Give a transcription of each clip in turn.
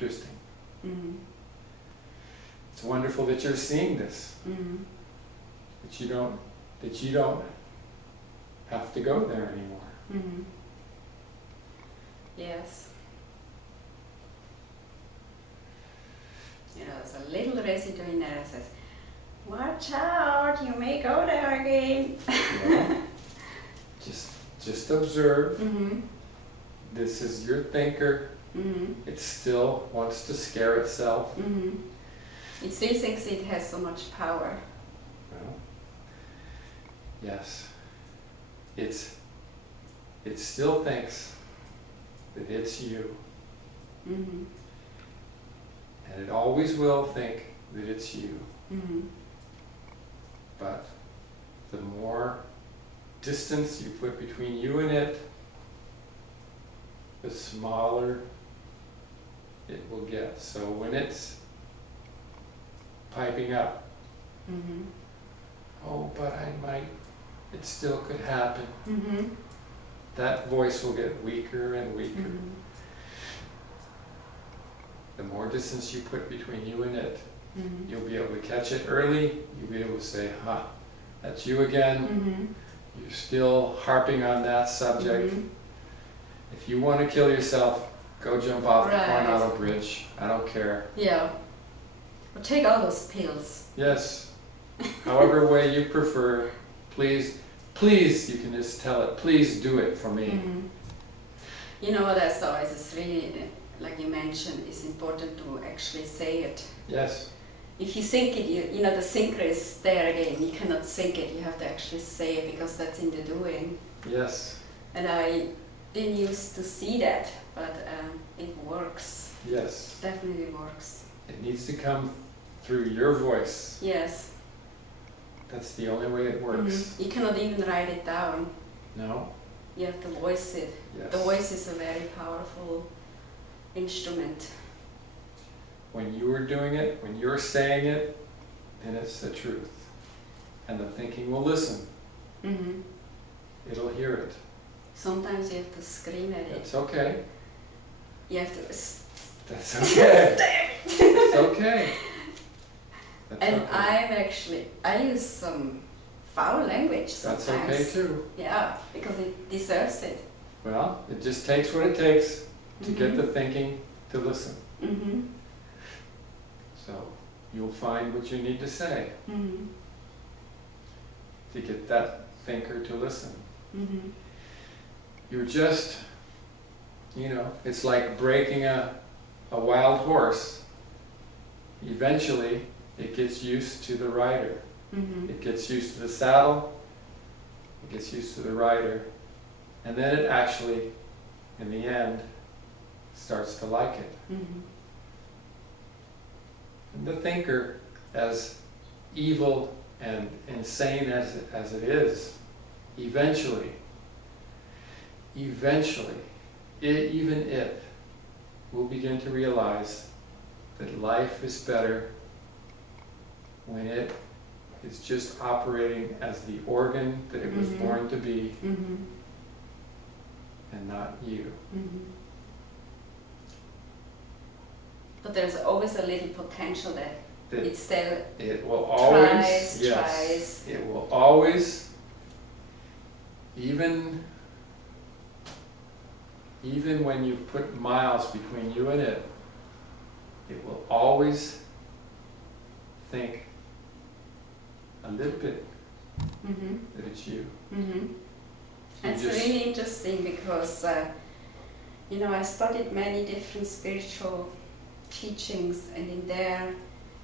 interesting. Mm-hmm. It's wonderful that you're seeing this. Mm-hmm. That you don't have to go there anymore. Mm-hmm. Yes. You know, there's a little residue in there that says, watch out, you may go there again. Yeah. Just observe. Mm-hmm. This is your thinker. Mm-hmm. It still wants to scare itself. Mm-hmm. It still thinks it has so much power. Well, yes. It still thinks that it's you. Mm-hmm. And it always will think that it's you. Mm-hmm. But the more distance you put between you and it, the smaller it will get. So when it's piping up, Mm-hmm. oh, but it still could happen. Mm-hmm. That voice will get weaker and weaker. Mm-hmm. The more distance you put between you and it, Mm-hmm. you'll be able to catch it early. You'll be able to say, "Ha, that's you again." Mm-hmm. You're still harping on that subject. Mm-hmm. If you want to kill yourself, go jump off the Right. Coronado Bridge. I don't care. Yeah. Or take all those pills. Yes. However way you prefer, please, you can just tell it, please do it for me. Mm-hmm. You know what I saw is really, like you mentioned, it's important to actually say it. Yes. If you think it, you know, the thinker is there again. You cannot think it, you have to actually say it because that's in the doing. Yes. And I didn't used to see that, but it works. Yes. Definitely works. It needs to come through your voice. Yes. That's the only way it works. Mm-hmm. You cannot even write it down. No? You have to voice it. Yes. The voice is a very powerful instrument. When you are doing it, when you're saying it, then it's the truth. And the thinking will listen. Mm-hmm. It'll hear it. Sometimes you have to scream at it. It's okay. You have to... That's okay. It's okay. That's And okay. I use some foul language sometimes. That's okay too. Yeah, because it deserves it. Well, it just takes what it takes to get Mhm. the thinking to listen. Mm-hmm. So you'll find what you need to say Mm-hmm. to get that thinker to listen. Mm-hmm. You're just, it's like breaking a wild horse. Eventually, it gets used to the rider. Mm-hmm. It gets used to the saddle, it gets used to the rider, and then it actually, in the end, starts to like it. Mm-hmm. And the thinker, as evil and insane as it is, eventually, even it will begin to realize that life is better when it is just operating as the organ that it was Mhm. born to be, Mm-hmm. and not you. Mm-hmm. But there's always a little potential that That it's still it will always, tries. it will always, even when you put miles between you and it will always think a little bit Mm-hmm. that it's you. Mm-hmm. So you It's just- really interesting because, I studied many different spiritual teachings, and in there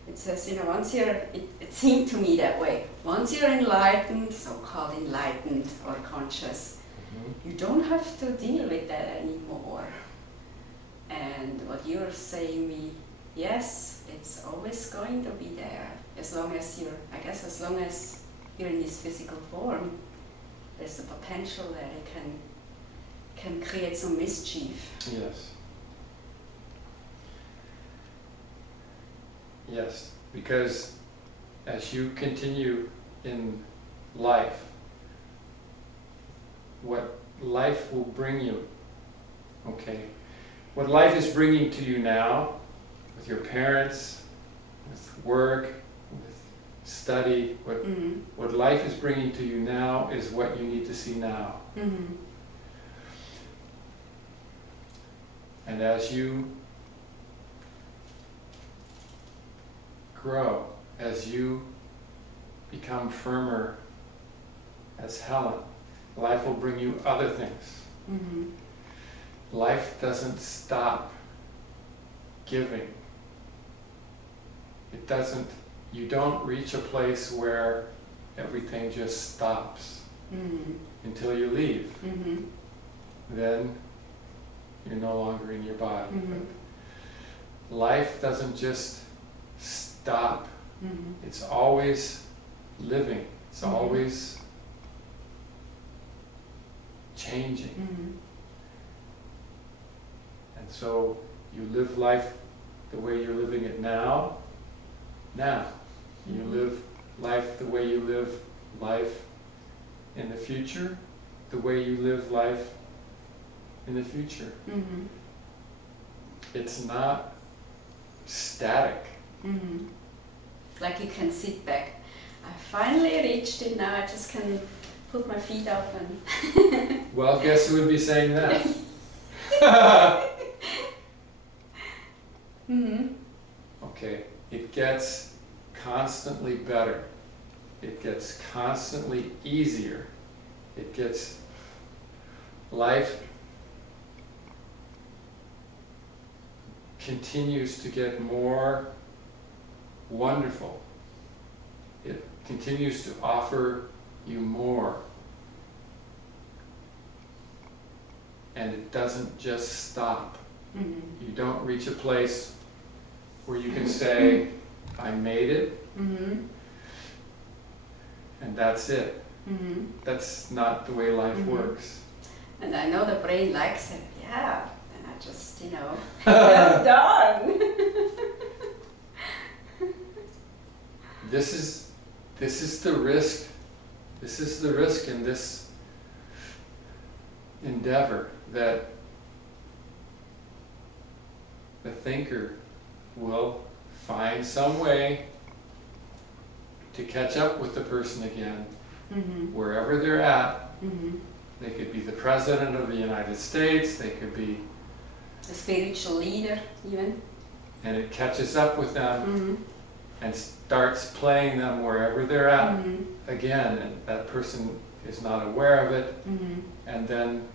it says, once it seemed to me that way, once you're enlightened, so-called enlightened or conscious, Mhm. you don't have to deal with that anymore. And what you're saying me, yes, it's always going to be there, as long as you're in this physical form. There's the potential that it can create some mischief. Yes. Yes, because as you continue in life, what life will bring you, okay, what life is bringing to you now with your parents, with work, with study. What life is bringing to you now is what you need to see now. And as you grow, as you become firmer as Helen, life will bring you other things. Life doesn't stop giving. It doesn't, you don't reach a place where everything just stops until you leave. Then you're no longer in your body. Life doesn't just stop. It's always living. It's always changing. And so you live life the way you're living it now. You live life the way you live life in the future, the way you live life in the future. It's not static. Like you can sit back. I finally reached it now, I just can put my feet up and... Well, guess who would be saying that? Okay, it gets constantly better. It gets constantly easier. It gets... Life continues to get more wonderful. It continues to offer you more. And it doesn't just stop. You don't reach a place where you can say, I made it, and that's it. That's not the way life works. And I know the brain likes it, yeah, and I just, you know, well done. This is the risk. This is the risk in this endeavor, that the thinker will find some way to catch up with the person again, wherever they're at. They could be the President of the United States, they could be a spiritual leader even. And it catches up with them and starts playing them wherever they're at again, and that person is not aware of it, and then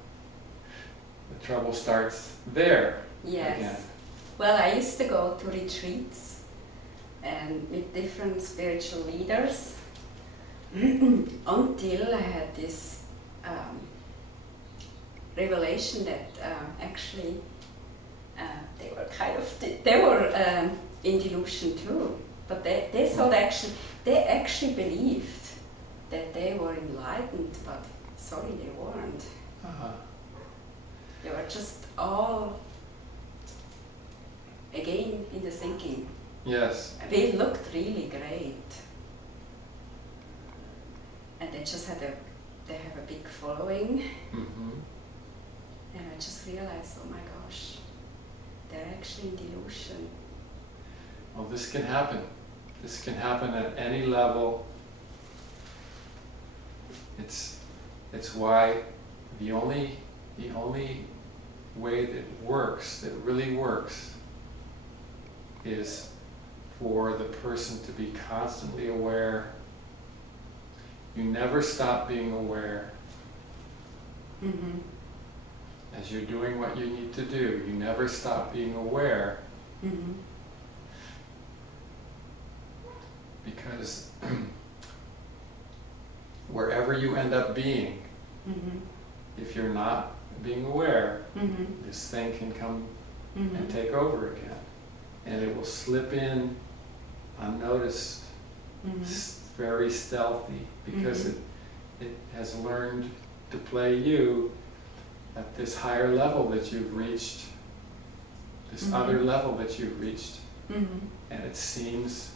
the trouble starts there again. Well, I used to go to retreats and with different spiritual leaders until I had this revelation that actually they were kind of, they were in delusion too, but they thought actually, they actually believed that they were enlightened, but sorry, they weren't. They were just all again in the thinking. Yes. They looked really great, and they just had they have a big following, and I just realized, oh my gosh, they're actually in delusion. Well, this can happen. This can happen at any level. It's why the only way that works, that really works, is for the person to be constantly aware. You never stop being aware. As you're doing what you need to do, you never stop being aware. Because wherever you end up being, if you're not being aware, this thing can come and take over again. And it will slip in unnoticed, very stealthy, because it has learned to play you at this higher level that you've reached, this other level that you've reached, and it seems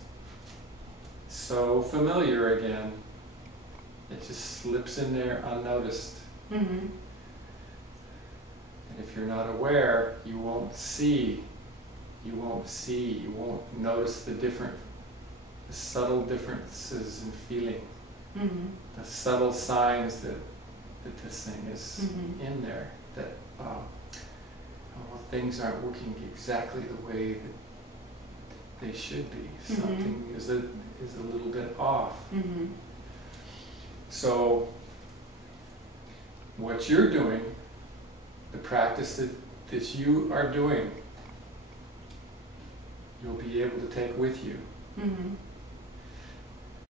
so familiar again. It just slips in there unnoticed. And if you're not aware, you won't see you won't see, you won't notice the subtle differences in feeling, the subtle signs that this thing is in there, that things aren't working exactly the way that they should be. Something is a little bit off. So what you're doing, the practice that you are doing, you'll be able to take with you.